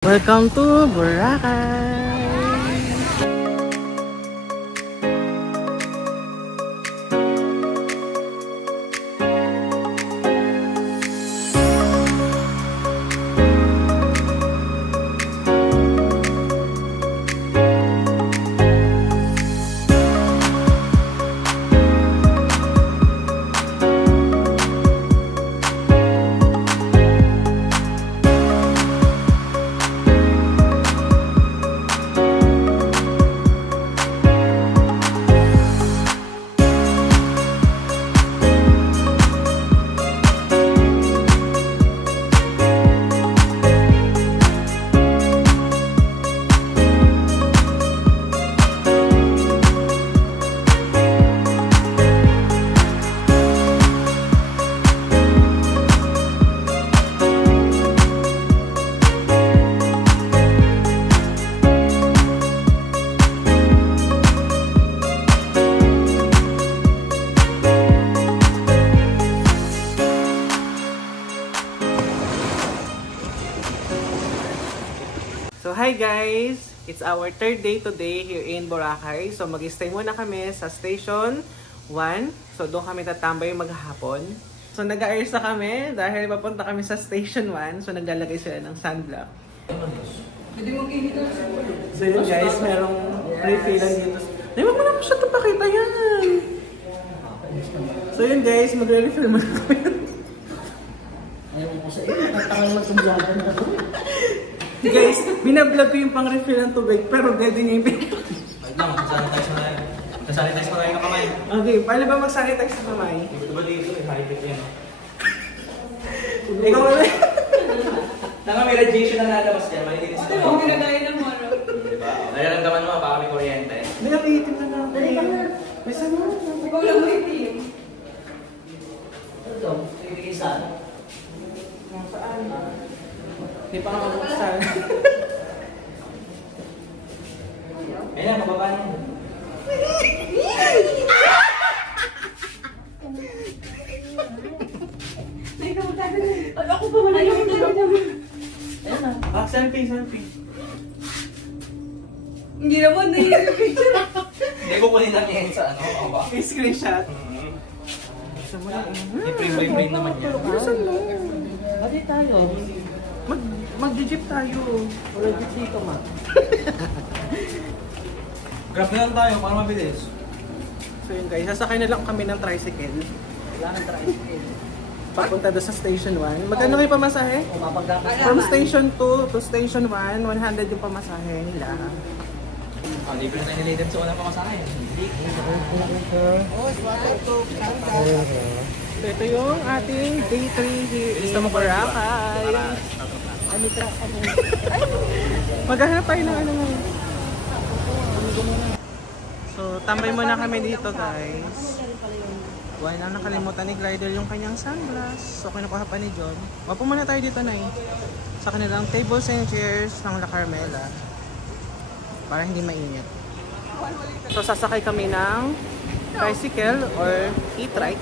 Welcome to Boracay! So hi guys! It's our third day today here in Boracay. So mag-stay muna kami sa Station 1. So doon kami tatambay maghapon. So nag-ayos na kami dahil papunta kami sa Station 1. So naglalagay sila ng sunblock. So yun guys, merong refillan dito. Naman ko na po siya ito pakita yan! So yun guys, magre-refill muna kami. Ayaw ko sa iyo, natatangal mag-sumblatan na ito. Guys, binablog ko yung pang-refill ng tubig, pero ready niya yung pinag. Wait lang, magsanitize mo tayo ng kamay. Okay, paano ba mag-sanitize sa kamay? Ito ba dito? High-tech yan. Ikaw ba? Tanga, may radiation na lalabas yan. Malilinis ko. Ano mo ginagaya ng moro? Diba? Nalaramdaman mo, baka may kuryente. Hindi na iitim na natin. Dali ka na. May saan mo? Ikaw lang mo itim. Ito, ibigay saan? Saan? Hindi pa ako saan. Ayun na, mababa niya. Ikaw magkakaroon. Ako pa man ayaw ko. Ayan na. Ah, selfie. Hindi naman na yung picture. Hindi ko kunin lang yan sa ano. Ako ba? May screenshot. Saan mo na? I-frame naman yan. Saan mo? Bati tayo. Mag-jeep tayo. Wala dito ma. Grab na lang tayo para mabilis. So yun guys, sasakay na lang kami ng tricycle. Wala kang tricycle. Papunta doon sa Station 1. Magkano kayo pamasahe? Kung mapagkakasama. From Station 2 to Station 1, 100 yung pamasahe nila. Ah, libre na nilitin sa unang pamasahe. So ito yung ating day 3 here in Boracay. Maghahanap tayo ng ano ngayon. So tambay muna kami dito guys. Wala na nakalimutan ni Glider yung kanyang sunglass. So kinukuha pa ni John. Wapo muna tayo dito na sa kanilang tables and chairs ng La Carmela. Para hindi mainit. So sasakay kami ng tricycle or e-trike.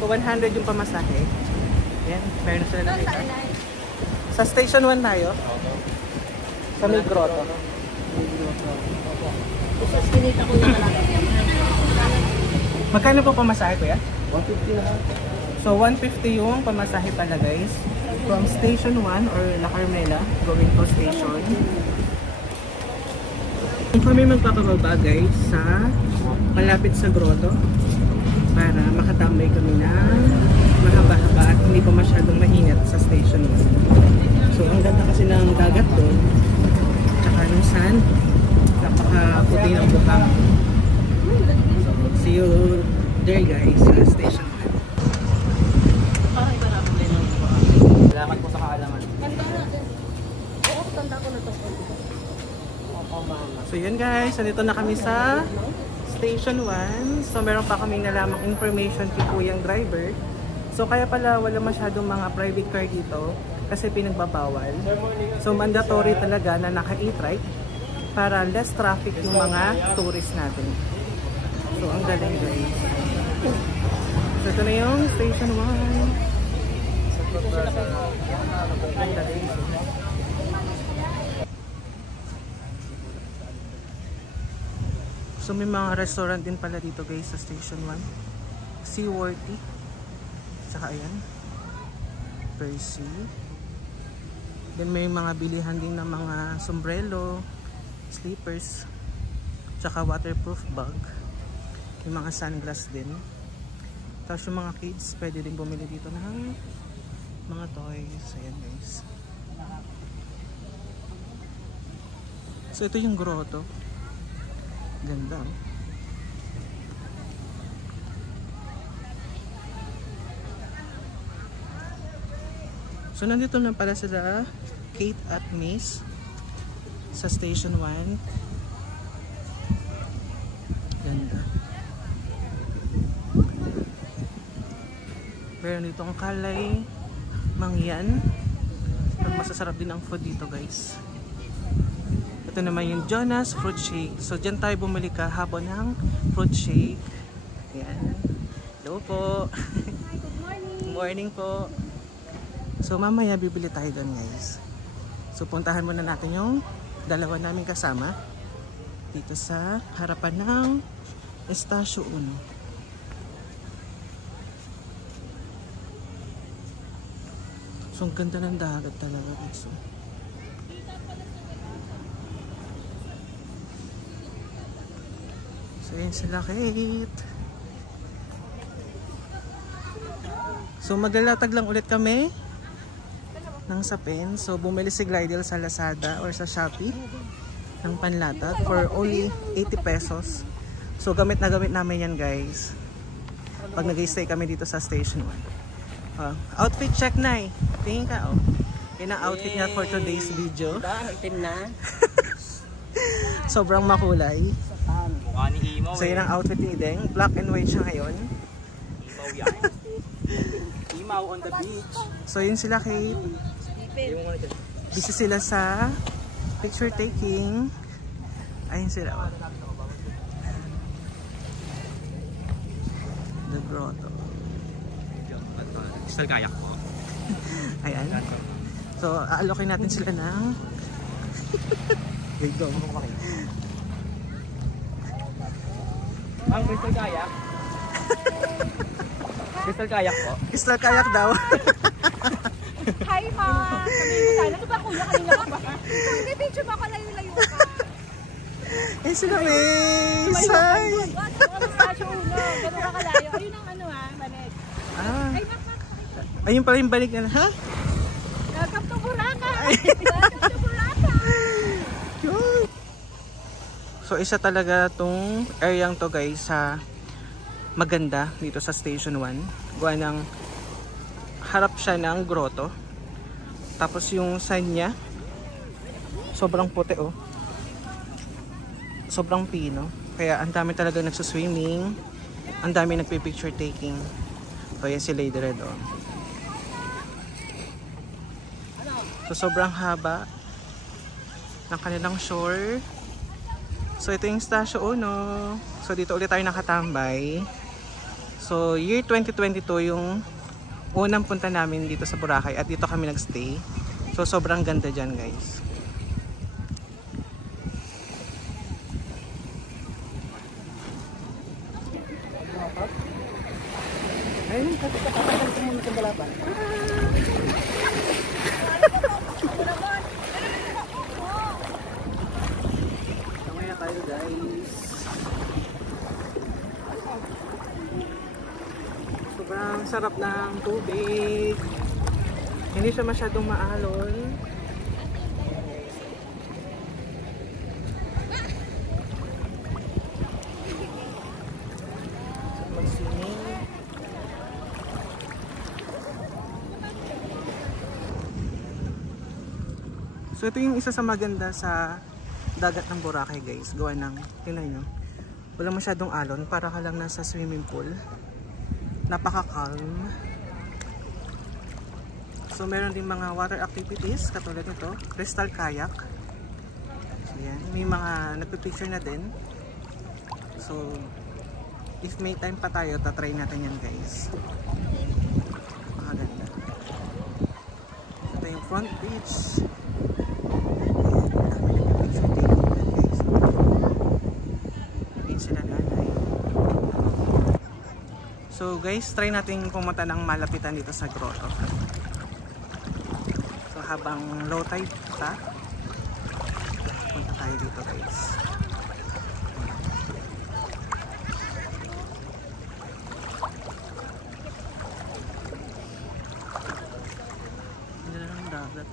So 100 yung pamasahe. Yan, meron sila nakita. Sa Station 1 tayo. Sa may grotto. Tapos kinita ko yung malaki. Magkano po pamasahe kuya? 150 na. So 150 yung pamasahe pala guys. From Station 1 or La Carmela going to Station. Kung kami magpapababa guys sa malapit sa grotto para makatambay kami na mahaba-haba at hindi pa masyadong mainit sa Station 1. So ang ganda kasi ng dagat doon tsaka ng sand, napaka-puti ng bukang. See you there guys sa Station 1. Salamat po sa kaalaman. Oo, tanda ko na to. So yun guys, nandito na kami sa Station 1. So meron pa kaming nalamang information kay kuyang driver. So kaya pala wala masyadong mga private car dito kasi pinagbabawal. So mandatory talaga na naka-e-trike para less traffic yung mga tourist natin. So ang galing guys. So ito na yung Station 1. So may mga restaurant din pala dito guys sa Station 1. Seaworthy. Saka ayan. Percy. Then may mga bilihan din ng mga sombrero, slippers, tsaka waterproof bag. May mga sunglass din. Tapos yung mga kids, pwede din bumili dito ng mga toys. Ayan guys. So ito yung grotto. Ganda. So nandito na pala sila Kate at Miss sa Station 1. Ganda. Meron dito ang kalay, mangyan. Pero masasarap din ang food dito guys. Ito naman yung Jonas fruit shake. So dyan tayo bumili kahapon ng fruit shake. Ayan. Hello po. Good morning. Good morning po. So mamaya bibili tayo doon guys. So puntahan muna natin yung dalawa namin kasama dito sa harapan ng Estasyo 1. So ang ganda ng dagat talaga guys. So yun sila Kate. So maglalatag lang ulit kami ng sapin. So bumili si Glidel sa Lazada or sa Shopee ng panlatag for only 80 pesos. So gamit na gamit namin yan guys pag nag-stay kami dito sa Station 1. Outfit check na eh. Tingin ka oh. Yan ang outfit niya for today's video. Itim na. Sobrang makulay. Mukha ni Imaw So yun ang outfit ni Ideng. Black and white siya ngayon. Imaw yan. Imaw on the beach. So yun sila Kate. Busy sila sa picture taking. Ayun sila. The grotto. Crystal kayak po. Ayan. So aalokin natin sila ng there you go. Ang crystal kayak. Crystal kayak po. Crystal kayak daw. Hi, ma! Sabihin ko sana, ito ba kuya kanina ka ba? Hindi, picture ba ka layo-layo ka? Ayun sila Miss. Hi. Ano sa uno? Gano'n ka kalayo? Ayun ang ano ha, Manet. Ah. Ay, nak. Ayun pala yung balik na. Ha? Welcome to Boracay! Welcome to Boracay! So isa talaga tong area to guys sa maganda dito sa Station 1. Gawa ng harap siya ng grotto. Tapos yung side niya sobrang puti oh. Sobrang pino. Kaya ang dami talaga nagsuswimming. Ang dami nagpi-picture taking. So yan si Lady Red oh. So sobrang haba ng kanilang shore. So ito yung Estasyo 1. So dito ulit tayo nakatambay. So year 2022 yung unang punta namin dito sa Boracay at dito kami nagstay. So sobrang ganda dyan guys. Ayun, kapatid ko muna sa balapan. Kamaya tayo guys. Sobrang sarap ng tubig. Hindi siya masyadong maalon. Mag-swimming. So ito yung isa sa maganda sa dagat ng Boracay guys. Gawa ng, tingnan nyo, walang masyadong alon. Para ka lang nasa swimming pool. Napaka-calm. So meron din mga water activities katulad nito, crystal kayak. So yan, may mga nagpipicture na din. So if may time pa tayo, tatry natin yan guys. Makaganda. Ito yung front beach. So guys, try natin pumunta ng malapitan dito sa grotto. So habang low tide pa, punta tayo dito guys. Hindi na lang dagat.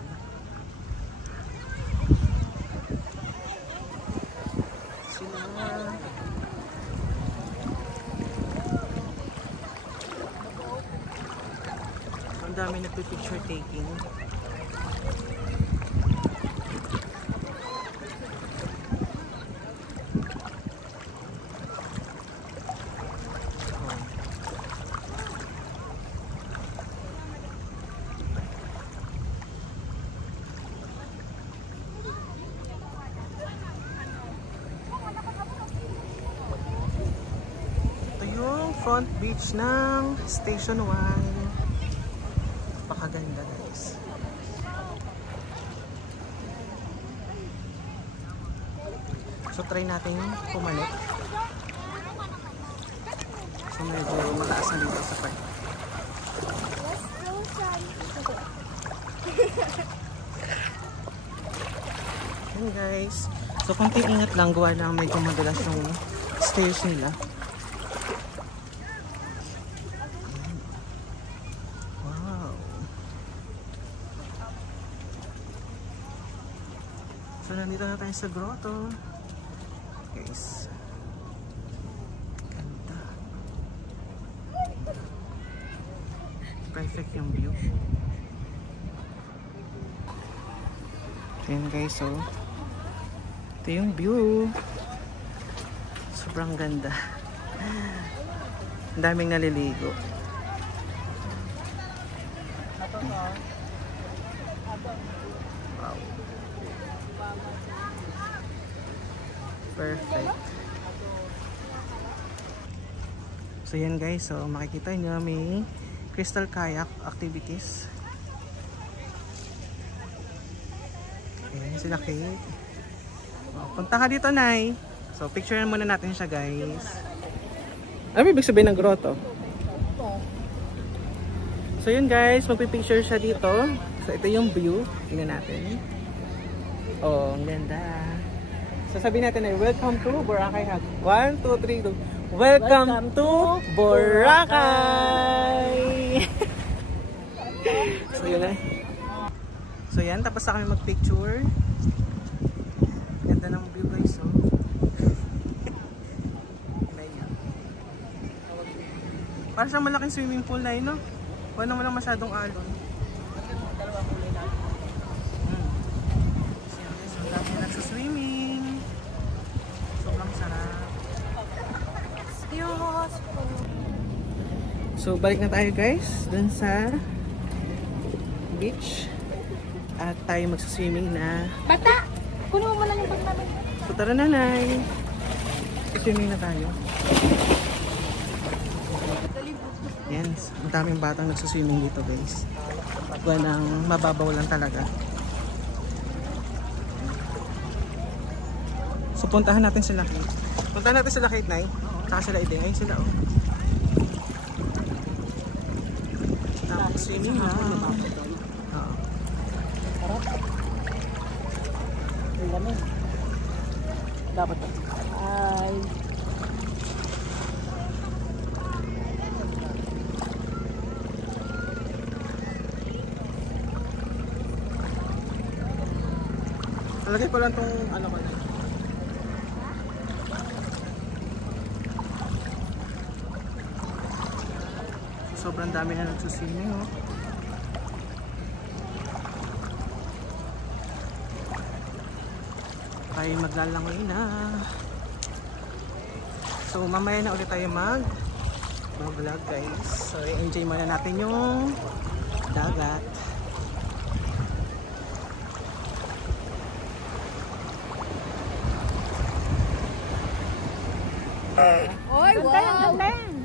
Ang dami nagpi-picture taking. Ito yung front beach ng Station 1. Napakaganda guys. So try natin pumalit. So medyo mataas na dito sa part. Ayan guys. So konti ingat lang, gawa lang medyo madulas yung stairs nila. So nandito na tayo sa grotto. Guys. Ganda. Perfect yung view. Ayan guys, so ito yung view. Sobrang ganda. Ang daming naliligo. Wow. Perfect. So yan guys, so makikita nyo may crystal kayak activities. Ayan sila Kate. Punta ka dito, Nay. So picturean muna natin siya guys. Ano ibig sabihin ng grotto? So yun guys, magpipicture siya dito. So ito yung view. Tingnan natin. Oh, ang ganda. So sabihin natin ay welcome to Boracay Hub. 1, 2, 3, 2. Welcome to Boracay! So yun na. So yan, tapos na kami magpicture. Ganda ng view guys. So. Parang siyang malaking swimming pool na yun, no? Wala naman lang masyadong alon. So dami na nagsaswimming. Sobrang sarap. So balik na tayo guys dun sa beach. At tayo magsaswimming na. Bata! Kunin mo lang yung bag namin. So tara na, Nay. Swimming na tayo. Yan, ang daming batang nagsaswimming dito guys. Walang mababaw lang talaga. So puntahan natin sila Kate. Puntahan natin sila Kate, Nay. Saka sila Ideng. Ayun sila, oh. Swimming na. Oo. Dapat ba? Ay. Talagay ko lang itong ano ko na. Sobrang dami na nagsuswimming, oh. Ay maglalangoy na. So mamaya na ulit tayo mag-vlog guys. So enjoy muna natin yung dagat. Oy, wow!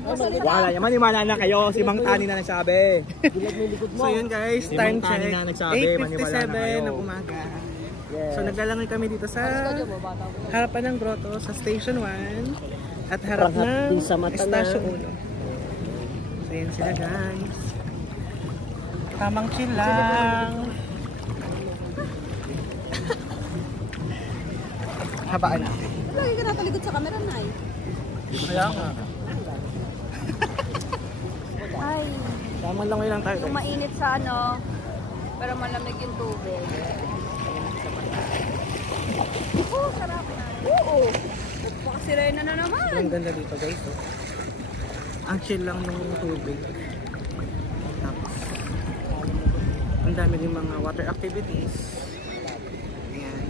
Wala naman, maniwala na kayo. Si Mang Tani na nagsabi. So yun guys, Si time Mang Tani check. na nagsabi, maniwala na 8:57 kayo. ng umaga. So naglalangoy kami dito sa harapan ng grotto sa Station 1 at harap ng Estasyo 1. Ayan sila guys. Tamang chill lang. Habaan natin. Lagi ka natalikod sa camera, Nay. Kaya nga. Ay, Tamang lang lang tayo. yung mainit sa ano, pero malamig yung tubig. Oo, sarap na. Oo. Pakasirena na naman. Ang ganda dito guys. Oh. Ang chill lang ng tubig. Tapos, ang dami din mga water activities. Ayan.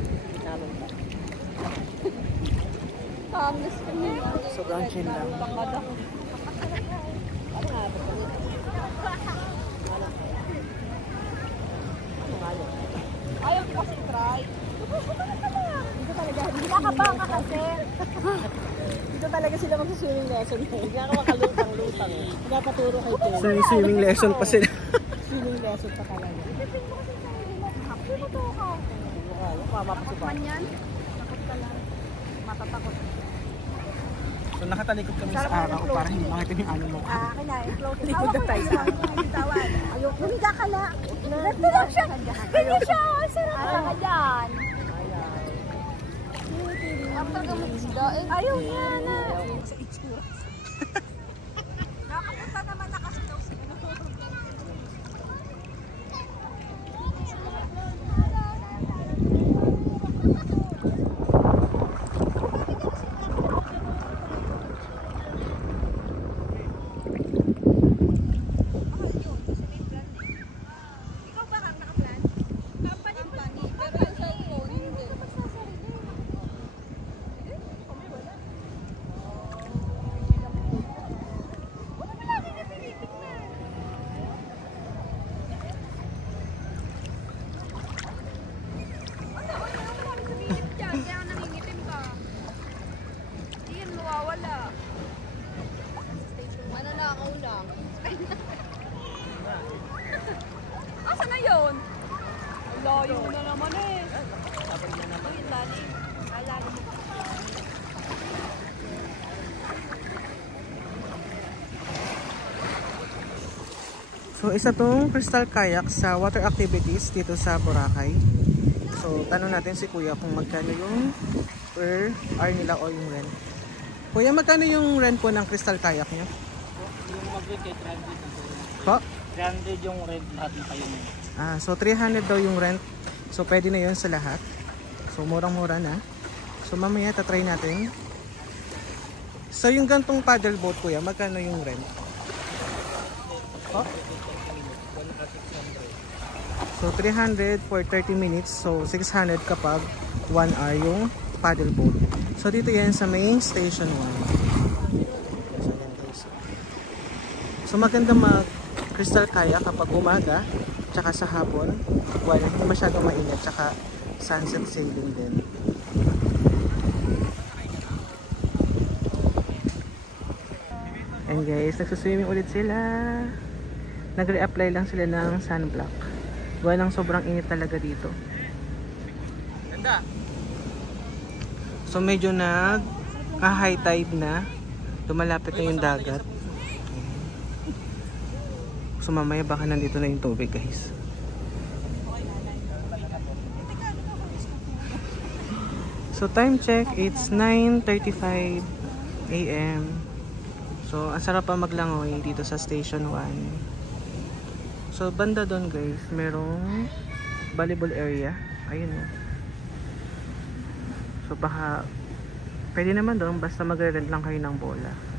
Kamis ka niya. Sobrang chill lang. Ayaw ko kasi try. Dito talaga. Hindi nakabang ka kasi. Dito talaga sila mag-swimming lesson. Hindi ka makalutang-lutang. Pinapaturo kay Ken. So, swimming lesson pa sila. Swimming lesson pa talaga. Ipipin mo kasi sa Happy mo to ka. Takot man yan. Takot ka lang. Matatakot. So, nakatalikod kami sa araw para hindi makitin yung ano mo. Kinain. Likod na tayo sa akin. Ayoko. Humiga ka lang. Ganito lang siya. Ganyan siya. Ang sarap ka dyan. After gamutsda eh. Ayaw niya na. Sa itsura. Nakapunta naman na kasi daw sila. Mananakaw lang. Asa na yun? Ang layo na naman eh. Uy, lalim. Alalim mo. So, isa tong crystal kayak sa water activities dito sa Boracay. So, tanong natin si Kuya kung magkano yung per hour nila o yung rent. Kuya, magkano yung rent po ng crystal kayak niyo? Yung mag-rent kay 300. Po? 300 yung rent lahat na kayo mo. So 300 daw yung rent. So pwede na yun sa lahat. So murang-mura na. So mamaya tatry natin. So yung gantong paddle boat kuya, magkano yung rent? Oh? So 300 for 30 minutes. So 600 kapag 1 hour yung paddle boat. So dito yan sa main station 1. So maganda mag crystal kayak kapag umaga tsaka sa hapon, well, hindi masyadong mainit, tsaka sunset sailing din. And guys, nagsuswimming ulit sila. Nag-reapply lang sila ng sunblock. Gawa ng sobrang init talaga dito. Ganda! So medyo high tide na. Lumalapit na yung dagat. So mamaya baka nandito na yung tubig guys. So time check, it's 9:35 AM. So ang sarap pa maglangoy dito sa station 1. So banda doon guys, merong volleyball area. Ayun o. So baka pwede naman doon basta magre-rent lang kayo ng bola.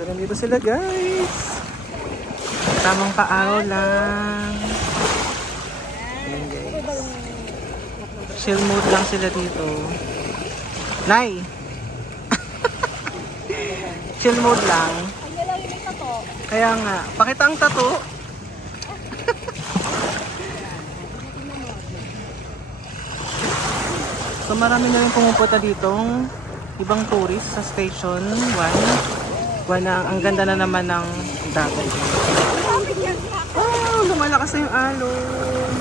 So nandito sila guys. Tamang paaraw lang. Ayan guys. Chill mood lang sila dito. Nay! Chill mood lang. Kaya nga, pakita ang tattoo. So marami na rin pumupunta ditong ibang tourist sa station 1. Ang ganda na naman ng dagat. Oh, lumalakas na yung alon.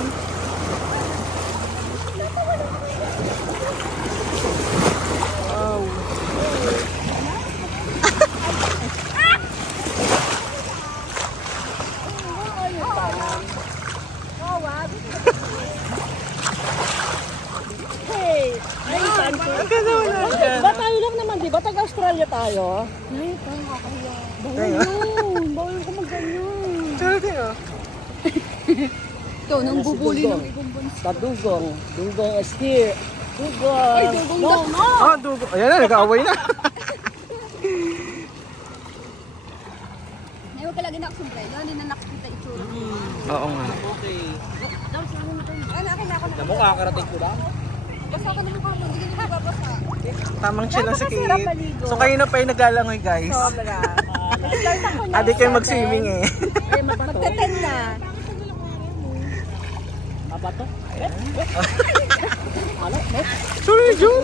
Australia tayo. Nay, ito, nakakaya. Kaya. Bawal ko mag-ganyan. Charity oh. Ito, nang bubuli ng ibang bansa. Padugong. Dugong is here. Dugong. Ay, dugong no, no. Ah, dugo. Ayan na, nag-aaway na. Ay, huwag ka lagi nakasumbrelo. Hindi na nakikita itsura. Oo nga. Okay. Ano, akin na ako na. Alam mo, kakarating ko lang. Basta ako na mukha mo. Hindi ka na mababasa. Tamang chill lang si Masarap Kate. maligo. So kayo na pa yung naglalangoy guys. Sobra. Start ako na. Adi kayo mag-swimming eh. Ay, mabato. Magte-10 na. Mabato. Sorry, Jun!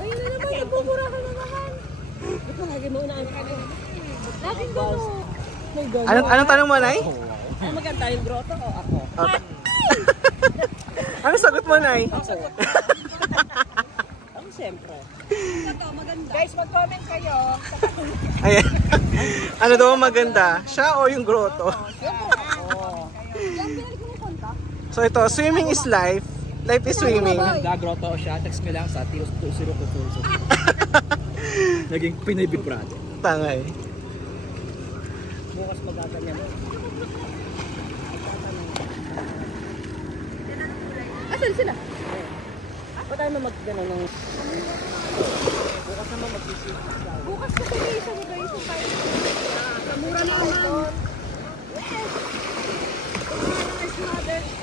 Ayun na naman, nagbubura ka na naman. Ito, lagi mo unaan ka na. Laging gano'n. May gano'n. Anong tanong mo, Nay? Ay, maganda yung grotto o ako? Ano sagot mo, Nay? Ako. Ako siyempre. Ito, maganda. Guys, mag-comment kayo. Ayan. Ano daw ang maganda? Siya o yung grotto? Oo. Yan, pinalik mo yung konta. So ito, swimming is life. Life is swimming. Gagroto siya. Text me lang sa Tios 2022. Naging Pinoy Big Brother. Tangay. Bukas magaganyan mo. Asan sila? Ba't tayo na mag-ganon ng... Bukas naman mag-isip. Bukas kasi may isang guys. Kamura naman.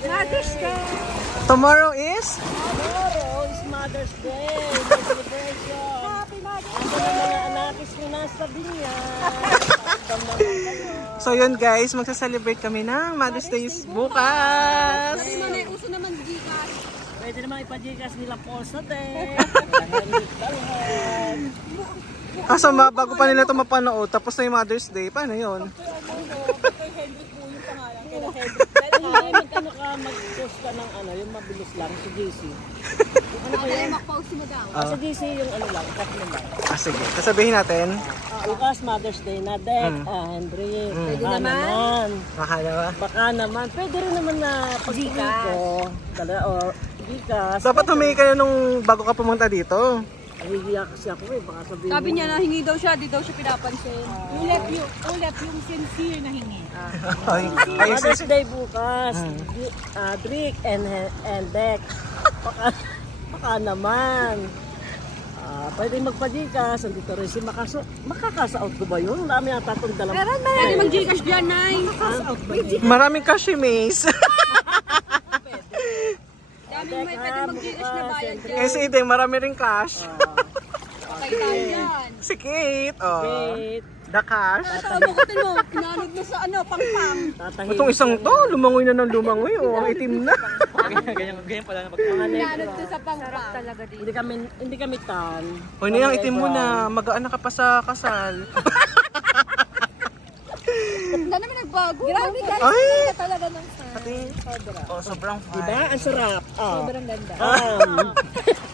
Mother's Day. Tomorrow is? Tomorrow is Mother's Day. May celebration. Happy Mother's Ang mga anakis mo nasa binyan. So yun guys, magsa-celebrate kami ng Mother's Day bukas. Day. Ano na uso naman Gcash. Pwede naman ipajigas nila Paul's natin. Kaso bago pa nila ito mapanood, tapos na yung Mother's Day, paano yun? Ay, magkano ka mag-post ka ng ano, yung mabilis lang, si JC. Ano ba yung mag-pause mo daw? Sa JC yung ano lang, cut mo lang. Ah sige, sasabihin natin. Bukas Mother's Day na, Dek, Henry. Pwede Baka naman. Makala ba? Baka naman, pwede rin naman na pag-ika ko. Or Gcash. Dapat humingi ka na nung bago ka pumunta dito. Nahihiya kasi ako eh, baka sabihin Sabi mo. niya na hingi daw siya, di daw siya pinapansin. Ulep yung sincere na hingi. Ay, Mother's Day bukas. Drick and Dek. Baka naman. Pwede magpa-Gcash. Andito rin si makakasa-out ko ba yun? Dami ang tatong dalang. Meron na yan. Mag-Gcash dyan, Nay. Makakasa-out ba yun? maraming kashimaze. Dami may pwede mag-Gcash na bayad dyan. Eh si Ide, marami rin cash. Okay tayo yan. Si Kate, oh. Wait. The cash. Tabukutin mo, pinanog mo sa ano, pang-pang. Tatahimik. Itong isang to, lumangoy na ng lumangoy, oh. Ang itim na. Ganyan pala na Pinanog to sa pang-pang. Talaga din. Hindi kami tan. O na yung itim mo na, magaan na ka pa sa kasal. Ganda naman nagbago. Grabe guys, Ay! ganda talaga ng sun. Oh, sobrang Diba? Ang sarap. Sobrang ganda.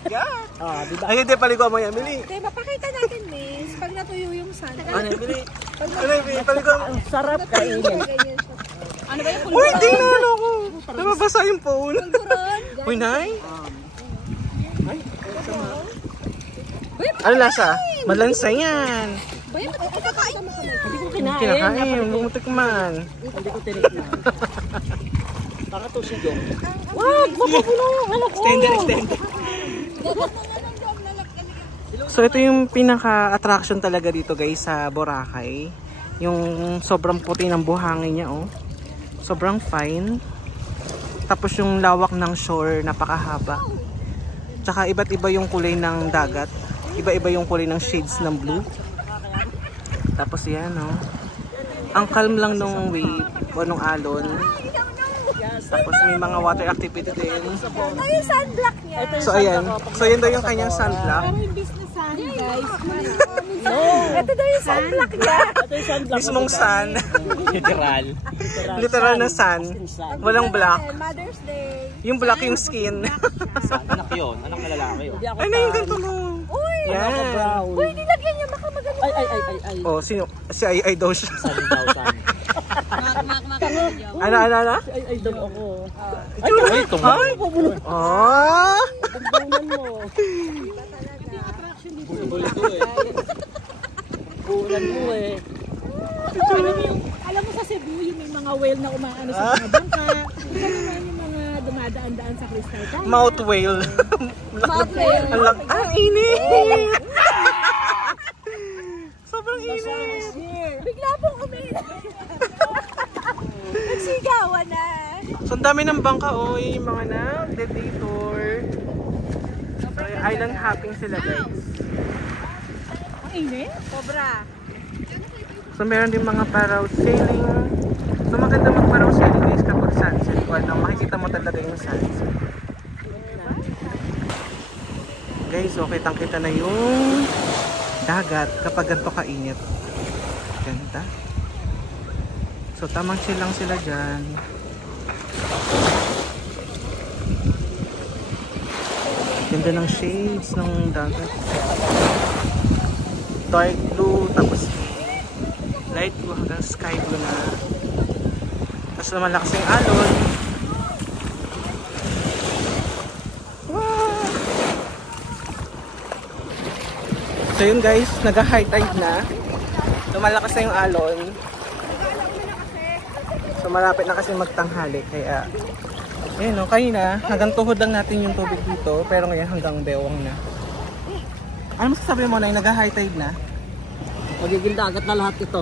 God. Diba? Ay, hindi, paligo mo yan, Mili. Okay, mapakita natin, miss. Pag natuyo yung sun. Ano, Mili? Ano, Mili, paligo mo. Ang sarap kainin. Ganyan siya. Ano ba yung Uy, kulburon? di na, ano ko. Namabasa yung phone. Kulburon? Uy, Nay. Ano lasa? Malansa yan. Bayan, nakakain mo. Hindi ko Kinakain, lumutik man. Hindi ko tinikman. Baka to si Jong. Wag, mapapuno yung anak ko. Extender. So ito yung pinaka-attraction talaga dito guys sa Boracay. Yung sobrang puti ng buhangin niya, oh. Sobrang fine. Tapos yung lawak ng shore, napakahaba. Tsaka iba't iba yung kulay ng dagat. Iba-iba yung kulay ng shades ng blue. Tapos yan, oh. Ang calm lang nung wave o nung alon. Tapos may mga water activity din. Ito yung sunblock niya. So ayan. So yun daw yung kanyang sunblock. Imbis na sun, guys. No! Ito daw yung sunblock niya. Ito yung sunblock. Mismong sun. Literal. Literal na sun. Walang black. Mother's Day. Yung black yung skin. Anak yun. Anak na lalaki yun. Hindi ako Ay na yung ganito mo. Uy! Ako Yan. brown. Uy, nilagyan niya. Baka magano ka. Ay. Oh, sino? Si Ay daw siya. Sabi daw saan. Ano? Ay, daw ako. Ay, ito mo. Oh! Bumbunan mo. Huli to eh. Bulan mo eh. Alam mo sa Cebu, yung may mga whale na umaano sa mga bangka. Ito naman yung mga dumadaan-daan sa Crystal Cay. Mouth whale. Mouth whale. Ang init! Sobrang init! Bigla pong umiinom. Nagsigawan na. So, ang dami ng bangka, oh. Yung mga nag-detour. So, island hopping sila, guys. Ang init? Sobra. So, meron din mga paraw sailing. So, maganda mag-paraw sailing, guys, kapag sunset. Kung makikita mo talaga yung sunset. Guys, so, kitang-kita na yung dagat kapag ganito kainit. Ganda. So, tamang chill lang sila dyan. Ganda ng shades ng dagat. Dark blue, tapos light blue hanggang sky blue na. Tapos malakas yung alon. Wow! So yun guys, nag-high tide na. Lumalakas na yung alon. So malapit na kasi magtanghali. Kaya, ayun o, kanina hanggang tuhod lang natin yung tubig dito. Pero ngayon hanggang bewang na. Ano masasabi mo na yung nag-high tide na? Magiging dagat na lahat ito.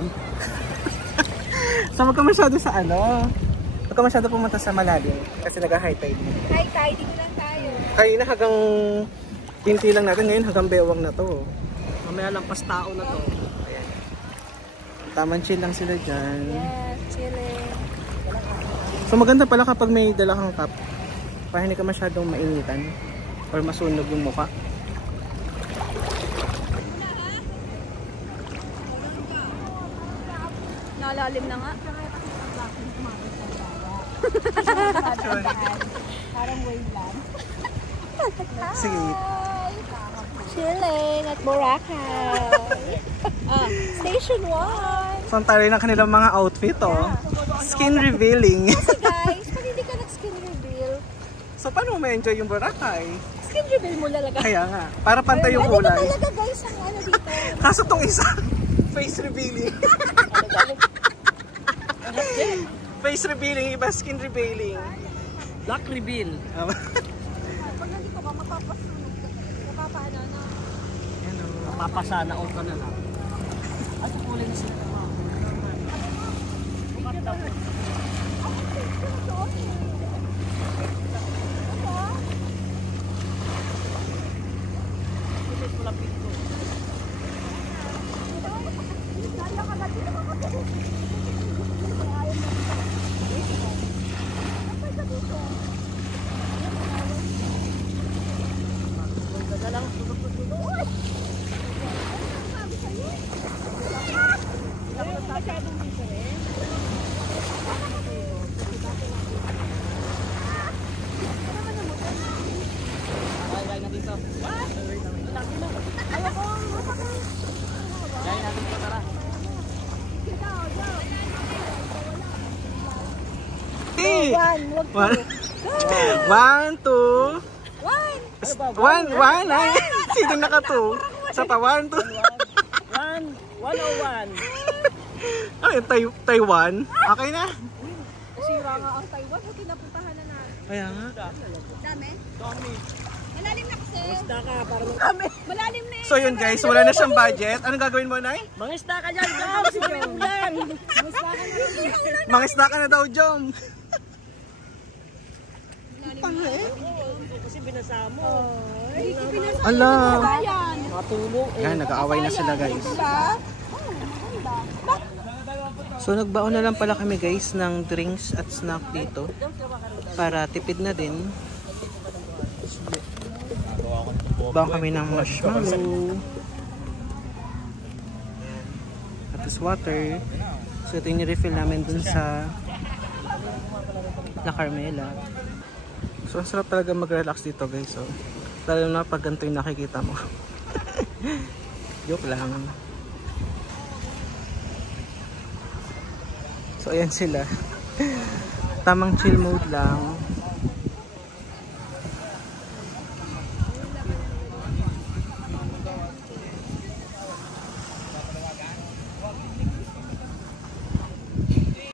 So wag ka masyado sa ano. Wag ka masyado pumunta sa malalim. Kasi nag-high tide na. High tide lang tayo. Kanina hanggang pinti lang natin. Ngayon hanggang bewang na to. Mamaya lang pas tao na to. Ayan. Tamang chill lang sila dyan. Yes, chilling. So maganda pala kapag may dala kang cup. Para hindi ka masyadong mainitan. Or masunog yung mukha. Nalalim na nga. Parang wave lang. Sige. Chilling at Boracay. Station 1. So ang taray ng kanilang mga outfit oh. Skin revealing. Kasi guys, pag hindi ka nag-skin reveal, So paano mo ma-enjoy yung Boracay? skin reveal mo talaga. Kaya nga. Para pantay yung Ano ba kulay. talaga guys ang ano dito? Kaso tong isa, face revealing. Face revealing, iba skin revealing. Black reveal. Pag nandito ka, mapapasunog ka. Mapapaano na. Papasana all ka na lang. At kulay na sila. One, one, two. One. Ay, sino naka two? Sa pa, 1, 2. 101. Ay, Taiwan. Okay na. Sira nga ang Taiwan. Buti napuntahan na natin. Kaya nga. Dami? Malalim na kasi. Isda ka, parang Malalim na eh. So yun guys, wala na siyang budget. Anong gagawin mo, Nay? mangisda ka dyan, Jom! Sige, ulan! Mangisda ka na daw, Jom. Kasi binasa mo. Ala. Matulog. Yan, nag-aaway na sila guys. So nagbaon na lang pala kami guys ng drinks at snack dito. Para tipid na din. Baon kami ng marshmallow. Tapos water. So ito yung refill namin dun sa La Carmela. So ang sarap talaga mag-relax dito guys. So, lalo na pag ganito yung nakikita mo. Joke lang. So ayan sila. Tamang chill mode lang.